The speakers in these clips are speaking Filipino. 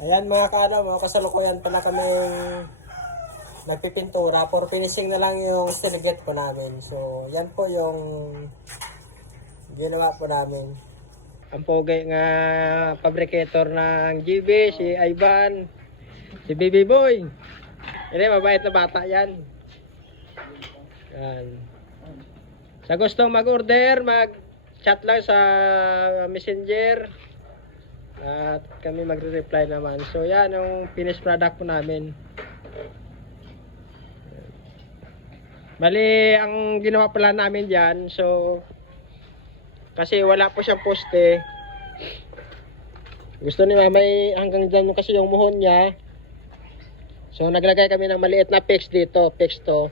Ayan mga kaano, kasalukuyan pala kami nagpipintura. For finishing na lang yung steel gate po namin. So, yan po yung ginawa po namin. Ang pogi nga fabricator ng GB, si Ivan, si Baby Boy. Yan, mabait na bata yan. Yan. Sa gustong mag-order, mag-chat lang sa Messenger. At kami magre-reply naman. So yan yung finished product po namin. Bali, ang ginawa pala namin dyan, so kasi wala po siyang poste. Gusto ni mama hanggang dyan kasi yung muhon niya. So naglagay kami ng maliit na pegs dito, pegs to.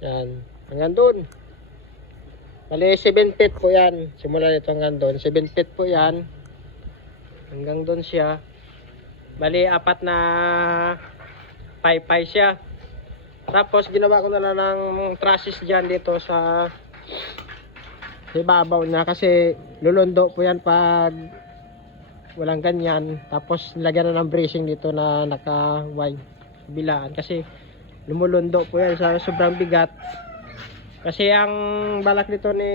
Yan, hanggang doon. Bali 7 feet po yan. Simula nito hanggang doon, 7 feet po yan. Hanggang doon siya. Bali, 4 na pay siya. Tapos, ginawa ko na lang ng trusses dyan dito sa ibabaw niya. Kasi, lulundo po yan pag walang ganyan. Tapos, nilagyan na ng bracing dito na naka-wide bilaan. Kasi, lumulundo po yan sa sobrang bigat. Kasi, ang balak nito ni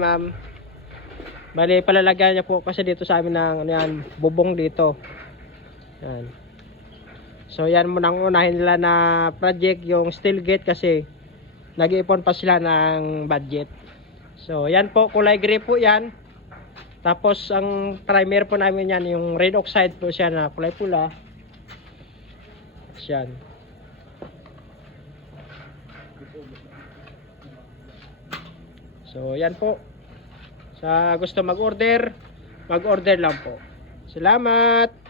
ma'am, bali, palalagyan niya po kasi dito sa amin ng ano yan, bubong dito. Yan. So, yan muna ang unahin nila na project, yung steel gate kasi nag-iipon pa sila ng budget. So, yan po, kulay gray po yan. Tapos, ang primer po namin yan, yung red oxide po siya na kulay pula. Yan. So, yan po. Sa gusto mag-order lang po. Salamat!